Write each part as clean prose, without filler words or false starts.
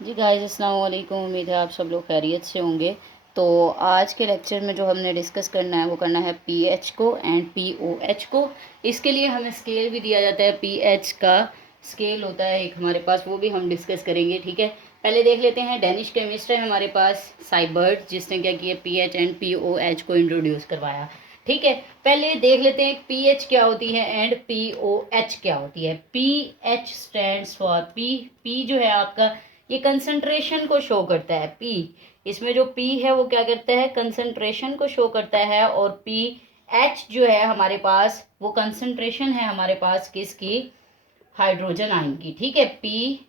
जी guys, अस्सलाम वालेकुम। उम्मीद है आप सब लोग खैरियत से होंगे। तो आज के लेक्चर में जो हमने डिस्कस करना है वो करना है पीएच को एंड पीओएच को। इसके लिए हमें स्केल भी दिया जाता है, पीएच का स्केल होता है एक हमारे पास, वो भी हम डिस्कस करेंगे। ठीक है, पहले देख लेते हैं। डेनिश केमिस्ट है हमारे पास साइबर्ट, जिसने क्या किया, पीएच एंड पीओएच को इंट्रोड्यूस करवाया। ठीक है, पहले देख लेते हैं पीएच क्या होती है एंड पीओएच क्या होती है। पीएच स्टैंड्स फॉर पी जो है आपका, ये कंसंट्रेशन को शो करता है। पी, इसमें जो पी है वो क्या करता है, कंसंट्रेशन को शो करता है। और पी एच जो है हमारे पास, वो कंसंट्रेशन है हमारे पास किसकी, हाइड्रोजन आयन की। ठीक है, पी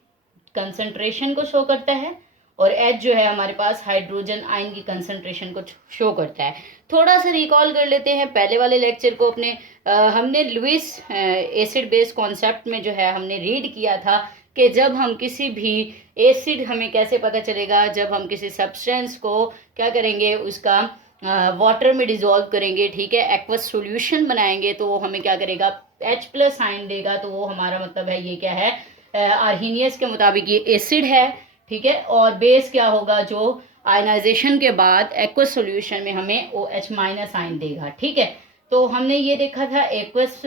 कंसंट्रेशन को शो करता है और एच जो है हमारे पास हाइड्रोजन आयन की कंसंट्रेशन को शो करता है। थोड़ा सा रिकॉल कर लेते हैं पहले वाले लेक्चर को अपने। हमने लुइस एसिड बेस कॉन्सेप्ट में जो है हमने रीड किया था कि जब हम किसी भी एसिड, हमें कैसे पता चलेगा, जब हम किसी सब्सटेंस को क्या करेंगे, उसका वाटर में डिजोल्व करेंगे, ठीक है, एक्वस सॉल्यूशन बनाएंगे, तो वो हमें क्या करेगा, H प्लस आयन देगा। तो वो हमारा मतलब है, ये क्या है, आर्हीनियस के मुताबिक ये एसिड है। ठीक है, और बेस क्या होगा, जो आयनाइजेशन के बाद एक्वस सॉल्यूशन में हमें OH माइनस आयन देगा। ठीक है, तो हमने ये देखा था एक्वस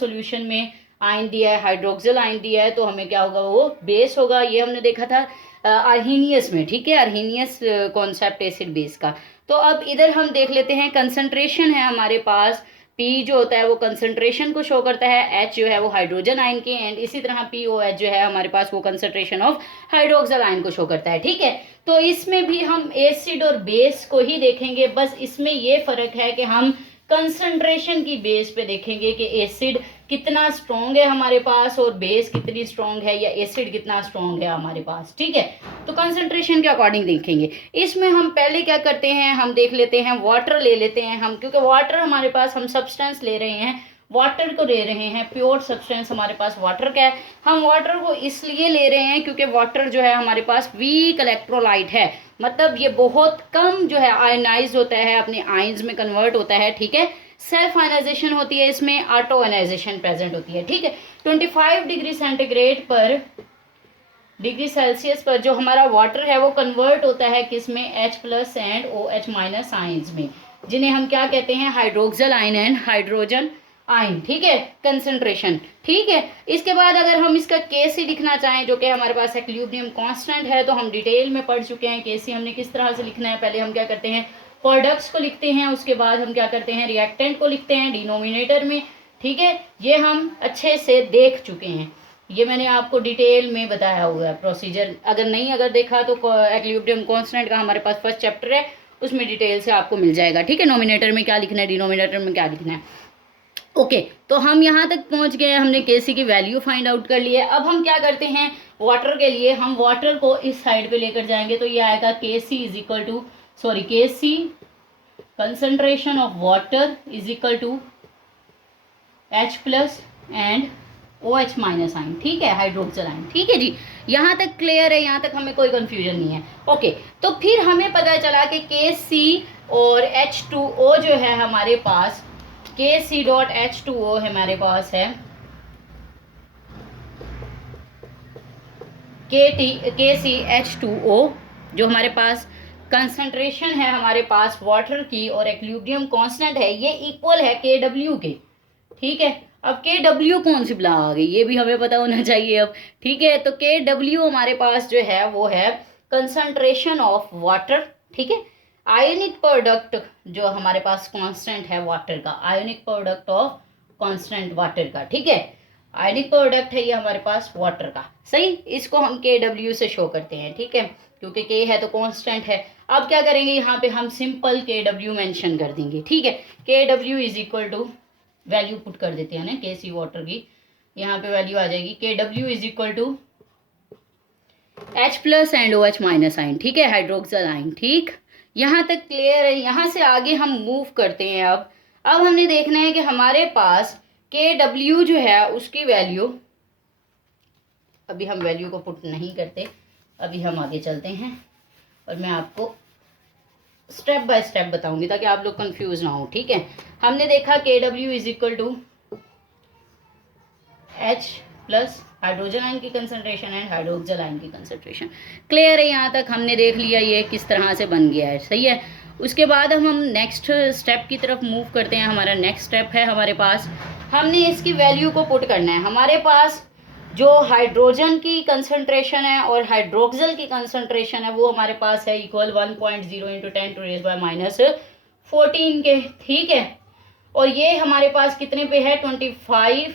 सॉल्यूशन में आयन दिया है, हाइड्रोक्सिल आयन दिया है, तो हमें क्या होगा, वो बेस होगा। ये हमने देखा था आर्हीनियस में। ठीक है, आर्हीनियस कॉन्सेप्ट एसिड बेस का। तो अब इधर हम देख लेते हैं, कंसंट्रेशन है हमारे पास। पी जो होता है वो कंसंट्रेशन को शो करता है, एच जो है वो हाइड्रोजन आयन की, एंड इसी तरह पी ओ एच जो है हमारे पास, वो कंसंट्रेशन ऑफ हाइड्रोक्सिल आयन को शो करता है। ठीक है, तो इसमें भी हम एसिड और बेस को ही देखेंगे, बस इसमें ये फर्क है कि हम कंसंट्रेशन की बेस पे देखेंगे कि एसिड कितना स्ट्रॉन्ग है हमारे पास और बेस कितनी स्ट्रॉन्ग है, या एसिड कितना स्ट्रॉन्ग है हमारे पास। ठीक है, तो कंसंट्रेशन के अकॉर्डिंग देखेंगे। इसमें हम पहले क्या करते हैं, हम देख लेते हैं, वाटर ले लेते हैं हम, क्योंकि वाटर हमारे पास, हम सब्सटेंस ले रहे हैं, वाटर को ले रहे हैं, प्योर सब्सटेंस हमारे पास वाटर का है। हम वाटर को इसलिए ले रहे हैं क्योंकि वाटर जो है हमारे पास वीक इलेक्ट्रोलाइट है, मतलब ये बहुत कम जो है आयनाइज होता है, अपने आयंस में कन्वर्ट होता है। ठीक है, सेल्फ आयनाइजेशन होती है इसमें, ऑटो आयनाइजेशन प्रेजेंट होती है। ठीक है, 25 डिग्री सेंटीग्रेड पर, डिग्री सेल्सियस पर जो हमारा वाटर है वो कन्वर्ट होता है किस में, H plus and OH minus ions में, जिन्हें हम क्या कहते हैं, hydroxyl ion and hydrogen ion. ठीक है, कंसंट्रेशन। ठीक है, इसके बाद अगर हम इसका Kc लिखना चाहें, जो कि हमारे पास इक्विलिब्रियम कांस्टेंट है, तो हम डिटेल में पढ़ चुके हैं Kc हमने किस तरह से लिखना है। पहले हम क्या करते हैं, प्रोडक्ट्स को लिखते हैं, उसके बाद हम क्या करते हैं, रिएक्टेंट को लिखते हैं डिनोमिनेटर में। ठीक है, ये हम अच्छे से देख चुके हैं, ये मैंने आपको डिटेल में बताया हुआ है प्रोसीजर। अगर देखा तो इक्विलिब्रियम कांस्टेंट का हमारे पास फर्स्ट चैप्टर है, उसमें डिटेल से आपको मिल जाएगा। ठीक है, नोमिनेटर में क्या लिखना है, डिनोमिनेटर में क्या लिखना है। ओके, तो हम यहाँ तक पहुँच गए, हमने केसी की वैल्यू फाइंड आउट कर ली है। अब हम क्या करते हैं, वाटर के लिए हम वाटर को इस साइड पे लेकर जाएंगे, तो ये आएगा KC is equal to, sorry, KC concentration of water is equal to H plus and OH minus ion. ठीक है, हाइड्रोक्सिल आयन। ठीक है जी, यहाँ तक क्लियर है, यहाँ तक हमें कोई कंफ्यूजन नहीं है। ओके, तो फिर हमें पता चला कि KC और H2O जो है हमारे पास, KC डॉट H2O हमारे पास है, KCH2O जो हमारे पास कंसंट्रेशन है हमारे पास वाटर की और इक्विलिब्रियम कांस्टेंट है, ये इक्वल है KW के। ठीक है, अब KW कौन सी बला आ गई, ये भी हमें पता होना चाहिए अब। ठीक है, तो KW हमारे पास जो है वो है कंसंट्रेशन ऑफ वाटर। ठीक है, आयनिक प्रोडक्ट जो हमारे पास कांस्टेंट है वाटर का, ionic product of constant water का। ठीक है, आयनिक प्रोडक्ट है ये हमारे पास वाटर का। सही, इसको हम KW से शो करते हैं। ठीक है, क्योंकि K है तो कांस्टेंट है। अब क्या करेंगे, यहाँ पे हम सिंपल KW मेंशन कर देंगे। ठीक है, KW is equal to, value put कर देते हैं ना KC वाटर की, यहाँ पे वैल्यू आ जाएगी KW is equal to H plus and OH minus ion. ठीक है, हाइड्रोक्सिल आयन। ठीक, यहाँ तक क्लियर है। यहाँ से आगे हम मूव करते हैं। अब हमने देखना है कि हमारे पास KW जो है उसकी वैल्यू, अभी हम वैल्यू को पुट नहीं करते, अभी हम आगे चलते हैं और मैं आपको स्टेप बाय स्टेप बताऊंगी ताकि आप लोग कंफ्यूज ना हो। ठीक है, हमने देखा KW is equal to H plus hydrogen ion की कंसंट्रेशन एंड हाइड्रोक्सिल आयन की कंसंट्रेशन। क्लियर है? यहाँ तक हमने देख लिया ये किस तरह से बन गया है, सही है। उसके बाद हम नेक्स्ट स्टेप की तरफ मूव करते हैं। हमारा नेक्स्ट स्टेप है, हमारे पास हमने इसकी वैल्यू को पुट करना है। हमारे पास जो हाइड्रोजन की कंसंट्रेशन है और हाइड्रोक्सिल की कंसंट्रेशन है वो हमारे पास है इक्वल 1.0 इंटू 10⁻⁻14 के, ठीक है। और ये हमारे पास कितने पे है, 25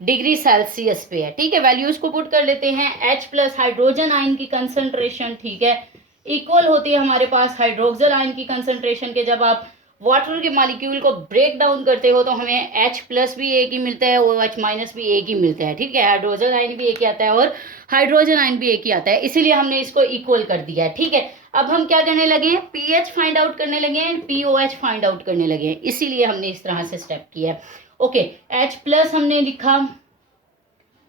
डिग्री सेल्सियस पे है, ठीक है। वैल्यूज को पुट कर लेते हैं। H प्लस हाइड्रोजन आयन की कंसंट्रेशन, ठीक है, इक्वल होती है हमारे पास हाइड्रोक्सिल आयन की कंसंट्रेशन के। जब आप वाटर के मॉलिक्यूल को ब्रेक डाउन करते हो तो हमें H प्लस भी एक ही मिलता है और H माइनस भी एक ही मिलता है, ठीक है। हाइड्रोजन आयन भी एक ही आता है और हाइड्रोजन आयन भी एक ही आता है, इसीलिए हमने इसको इक्वल कर दिया है, ठीक है। अब हम क्या करने लगे हैं, पीएच फाइंड आउट करने लगे हैं, पीओएच फाइंड आउट करने लगे हैं, इसीलिए हमने इस तरह से स्टेप किया है। ओके, H प्लस हमने लिखा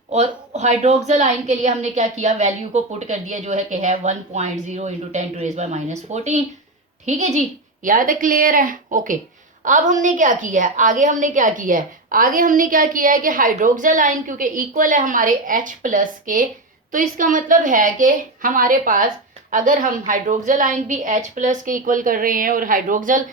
और हाइड्रोक्सिल आयन के लिए हमने क्या किया, वैल्यू को पुट कर दिया जो है कि है 1.0 इंटू 10⁻⁻14, ठीक है जी। यहाँ तक क्लियर है? ओके, अब हमने क्या किया है, आगे हमने क्या किया है, आगे हमने क्या किया है कि हाइड्रोक्सिल आयन क्योंकि इक्वल है हमारे H प्लस के, तो इसका मतलब है कि हमारे पास अगर हम हाइड्रोक्सिल आयन भी H प्लस के इक्वल कर रहे हैं और हाइड्रोक्सिल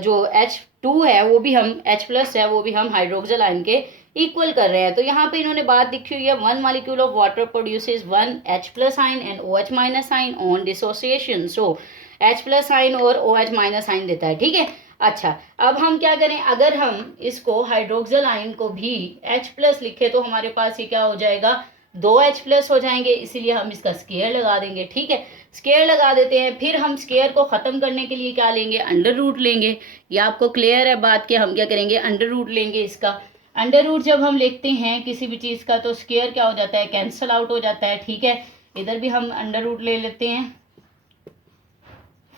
जो H2 है वो भी हम H प्लस है वो भी हम हाइड्रोक्सिल आयन के इक्वल कर रहे हैं, तो यहाँ पे इन्होंने बात लिखी हुई है, 1 molecule of water produces 1 H plus ion and OH minus ion on dissociation, so H plus ion और OH माइनस आयन देता है, ठीक है। अच्छा, अब हम क्या करें, अगर हम इसको हाइड्रोक्सिल आयन को भी H प्लस लिखे तो हमारे पास ये क्या हो जाएगा, 2 H प्लस हो जाएंगे, इसीलिए हम इसका स्केयर लगा देंगे, ठीक है। स्केयर लगा देते हैं, फिर हम स्केयर को ख़त्म करने के लिए क्या लेंगे, अंडर रूट लेंगे। ये आपको क्लियर है बात कि हम क्या करेंगे, अंडर रूट लेंगे इसका। अंडर रूट जब हम लिखते हैं किसी भी चीज़ का तो स्केयर क्या हो जाता है, कैंसिल आउट हो जाता है, ठीक है। इधर भी हम अंडर रूट ले लेते हैं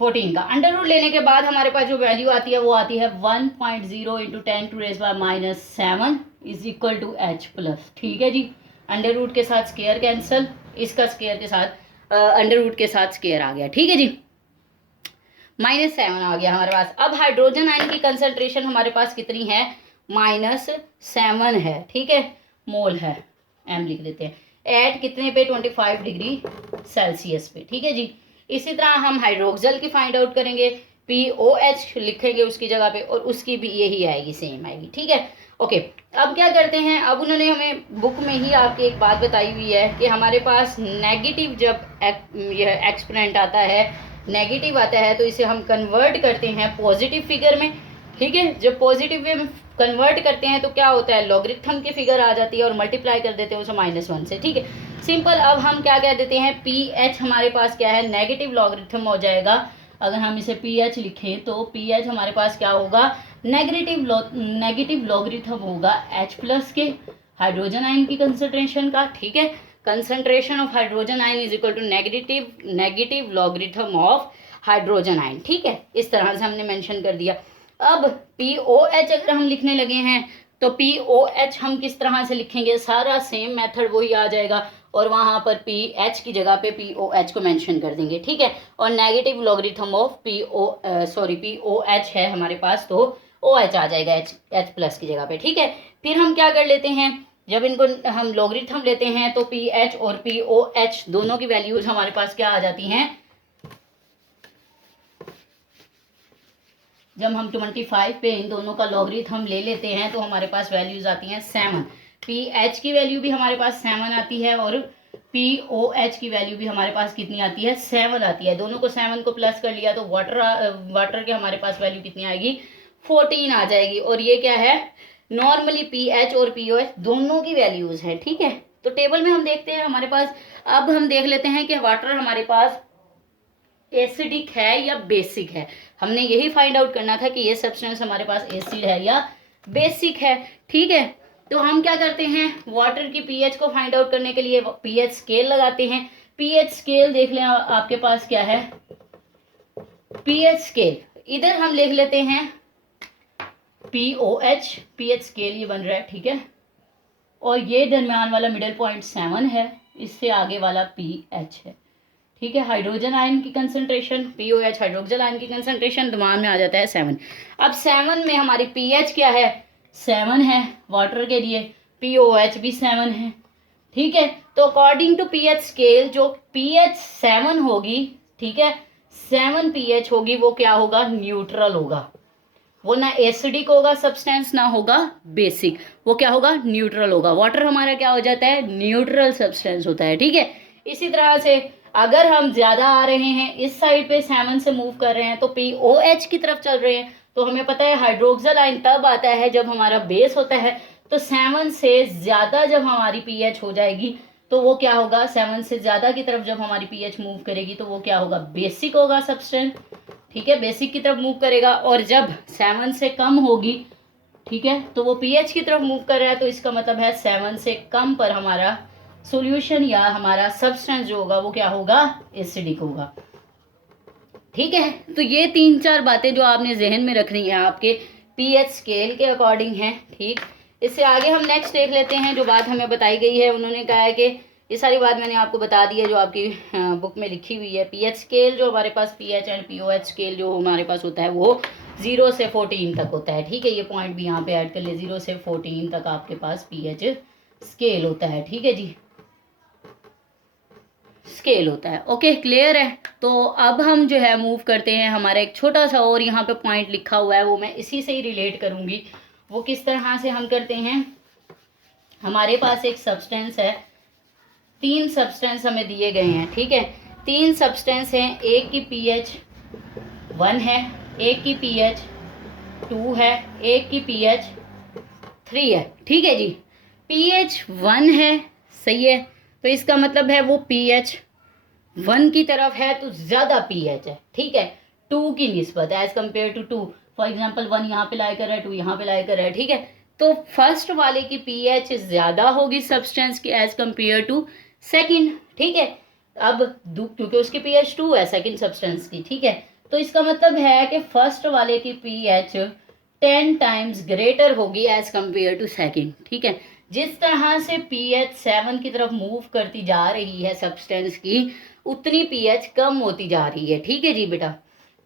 14 का। अंडर रूट लेने के बाद हमारे पास जो वैल्यू आती है वो आती है 1.0 into 10⁻⁻7 is equal to H plus, ठीक है जी। अंडर रूट के साथ स्केयर कैंसिल, इसका स्केयर के साथ अंडर रूट के साथ स्केयर आ गया, ठीक है जी। -7 आ गया हमारे पास। अब हाइड्रोजन आयन की कंसंट्रेशन हमारे पास कितनी है, -7 है, ठीक है, मोल है, M लिख देते हैं, एट कितने पे, 25 डिग्री सेल्सियस पे, ठीक है जी। इसी तरह हम हाइड्रोक्सिल की फाइंड आउट करेंगे, POH लिखेंगे उसकी जगह पे और उसकी भी यही आएगी, सेम आएगी, ठीक है। ओके, अब क्या करते हैं, अब उन्होंने हमें बुक में ही आपकी एक बात बताई हुई है कि हमारे पास नेगेटिव जब यह एक्सपोनेंट आता है, नेगेटिव आता है तो इसे हम कन्वर्ट करते हैं पॉजिटिव फिगर में, ठीक है। जब पॉजिटिव वे में कन्वर्ट करते हैं तो क्या होता है, लॉगरिथम की फिगर आ जाती है और मल्टीप्लाई कर देते हैं उसे -1 से, ठीक है, सिंपल। अब हम क्या कह देते हैं, PH हमारे पास क्या है, नेगेटिव लॉगरिथम हो जाएगा। अगर हम इसे PH लिखें तो PH हमारे पास क्या होगा, नेगेटिव लॉगरिथम होगा H प्लस के हाइड्रोजन आयन की कंसंट्रेशन का, ठीक है। Concentration of hydrogen ion is equal to negative logarithm of hydrogen ion, ठीक है। इस तरह से हमने मेंशन कर दिया। अब POH अगर हम लिखने लगे हैं तो POH हम किस तरह से लिखेंगे, सारा सेम मेथड वही आ जाएगा और वहाँ पर PH की जगह पे POH को मेंशन कर देंगे, ठीक है। और नेगेटिव लॉगरिथम ऑफ POH है हमारे पास तो OH आ जाएगा H प्लस की जगह पे, ठीक है। फिर हम क्या कर लेते हैं, जब इनको हम लॉगरिथम लेते हैं तो PH और POH दोनों की वैल्यूज हमारे पास क्या आ जाती हैं, जब हम 25 पे इन दोनों का लॉगरिथम ले लेते हैं तो हमारे पास वैल्यूज आती हैं 7। PH की वैल्यू भी हमारे पास 7 आती है और POH की वैल्यू भी हमारे पास कितनी आती है, 7 आती है। दोनों को 7 को प्लस कर लिया तो वाटर के हमारे पास वैल्यू कितनी आएगी, 14 आ जाएगी। और ये क्या है, नॉर्मली PH और POH दोनों की वैल्यूज है, ठीक है। तो टेबल में हम देखते हैं हमारे पास, अब हम देख लेते हैं कि वाटर हमारे पास एसिडिक है या बेसिक है। हमने यही फाइंड आउट करना था कि ये सब्सटेंस हमारे पास एसिड है या बेसिक है, ठीक है। तो हम क्या करते हैं, वाटर की पीएच को फाइंड आउट करने के लिए पीएच स्केल लगाते हैं। पीएच स्केल देख लें आपके पास क्या है, पीएच स्केल इधर हम लिख लेते हैं POH, पीएच स्केल ये बन रहा है, ठीक है। और ये दरम्यान वाला मिडिल पॉइंट 7 है, इससे आगे वाला PH है, ठीक है। हाइड्रोजन आयन की कंसंट्रेशन POH, हाइड्रोक्सिल आयन की कंसंट्रेशन दिमाग में आ जाता है 7। अब 7 में हमारी PH क्या है, 7 है वाटर के लिए, POH भी 7 है, ठीक है। तो अकॉर्डिंग टू पीएच स्केल जो पीएच 7 होगी, ठीक है, 7 पीएच होगी, वो क्या होगा, न्यूट्रल होगा। वो ना एसिडिक होगा सब्सटेंस, ना होगा बेसिक, वो क्या होगा, न्यूट्रल होगा। वाटर हमारा क्या हो जाता है, न्यूट्रल सब्सटेंस होता है, ठीक है। इसी तरह से अगर हम ज्यादा आ रहे हैं इस साइड पे 7 से मूव कर रहे हैं तो POH की तरफ चल रहे हैं, तो हमें पता है हाइड्रोक्सिल आयन तब आता है जब हमारा बेस होता है। तो 7 से ज्यादा जब हमारी पीएच हो जाएगी तो वो क्या होगा, 7 से ज्यादा की तरफ जब हमारी पीएच मूव करेगी तो वो क्या होगा, बेसिक होगा सब्सटेंस, ठीक है, बेसिक की तरफ मूव करेगा। और जब 7 से कम होगी, ठीक है, तो वो पीएच की तरफ मूव कर रहा है, तो इसका मतलब है 7 से कम पर हमारा सॉल्यूशन या हमारा सब्सटेंस जो होगा वो क्या होगा, एसिडिक होगा, ठीक है। तो ये 3-4 बातें जो आपने जहन में रखनी है आपके पीएच स्केल के अकॉर्डिंग है, ठीक। इससे आगे हम नेक्स्ट देख लेते हैं जो बात हमें बताई गई है। उन्होंने कहा है कि ये सारी बात मैंने आपको बता दी है जो आपकी बुक में लिखी हुई है। पीएच स्केल जो हमारे पास, पीएच एंड पीओएच स्केल जो हमारे पास होता है वो 0 से 14 तक होता है, ठीक है। ये पॉइंट भी यहाँ पे ऐड कर ले, 0 से 14 तक आपके पास पीएच स्केल होता है, ठीक है जी, स्केल होता है। ओके, क्लियर है। तो अब हम जो है मूव करते हैं, हमारा एक छोटा सा और यहाँ पे पॉइंट लिखा हुआ है वो मैं इसी से ही रिलेट करूंगी। वो किस तरह से हम करते हैं, हमारे पास एक सब्सटेंस है, 3 सब्सटेंस हमें दिए गए हैं, ठीक है। 3 सब्सटेंस हैं, एक की पीएच 1 है, एक की पीएच 2 है, एक की पीएच 3 है, ठीक है जी। पीएच 1 है, सही है, तो इसका मतलब है वो पीएच 1 की तरफ है तो ज्यादा पीएच है, ठीक है, 2 की निस्बत as compare to 2। For example 1 यहाँ पे लाई कर रहा है, 2 यहाँ पे लाई कर रहा है, ठीक है। तो फर्स्ट वाले की पीएच ज्यादा होगी सब्सटेंस की एज कंपेयर टू सेकंड, ठीक है। अब क्योंकि उसकी पीएच 2 है सेकंड सब्सटेंस की, ठीक है, तो इसका मतलब है कि फर्स्ट वाले की पीएच 10 टाइम्स ग्रेटर होगी एज कंपेयर टू सेकंड, ठीक है। जिस तरह से पीएच 7 की तरफ मूव करती जा रही है सब्सटेंस की, उतनी पीएच कम होती जा रही है, ठीक है जी बेटा।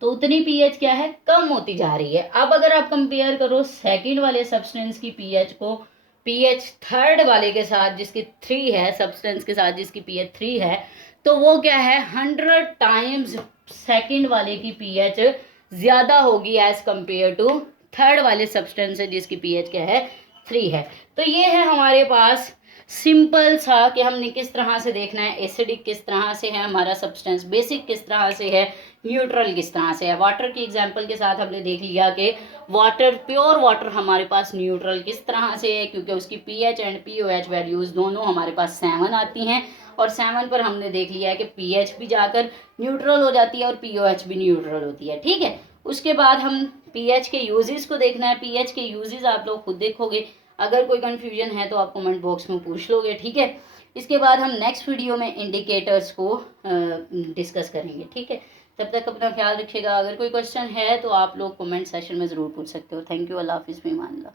तो उतनी पीएच क्या है, कम होती जा रही है। अब अगर आप कंपेयर करो सेकंड वाले सब्सटेंस की पीएच को पीएच थर्ड वाले के साथ जिसकी 3 है, सब्सटेंस के साथ जिसकी पीएच 3 है, तो वो क्या है, 100 टाइम्स सेकंड वाले की पीएच ज्यादा होगी एज कंपेयर टू थर्ड वाले सब्सटेंस है जिसकी पीएच क्या है, 3 है। तो ये है हमारे पास सिंपल सा कि हमने किस तरह से देखना है, एसिडिक किस तरह से है हमारा सब्सटेंस, बेसिक किस तरह से है, न्यूट्रल किस तरह से है। वाटर की एग्जांपल के साथ हमने देख लिया कि वाटर, प्योर वाटर हमारे पास न्यूट्रल किस तरह से है, क्योंकि उसकी पीएच एंड पीओएच वैल्यूज दोनों हमारे पास 7 आती हैं, और 7 पर हमने देख लिया है कि पीएच भी जाकर न्यूट्रल हो जाती है और पीओएच भी न्यूट्रल होती है, ठीक है। उसके बाद हम पीएच के यूजेस को देखना है। पीएच के यूजेस आप लोग खुद देखोगे, अगर कोई कंफ्यूजन है तो आप कमेंट बॉक्स में पूछ लोगे, ठीक है। इसके बाद हम नेक्स्ट वीडियो में इंडिकेटर्स को डिस्कस करेंगे, ठीक है। तब तक अपना ख्याल रखिएगा। अगर कोई क्वेश्चन है तो आप लोग कमेंट सेशन में ज़रूर पूछ सकते हो। थैंक यू, अल्लाह हाफिज़, ईमान अल्लाह।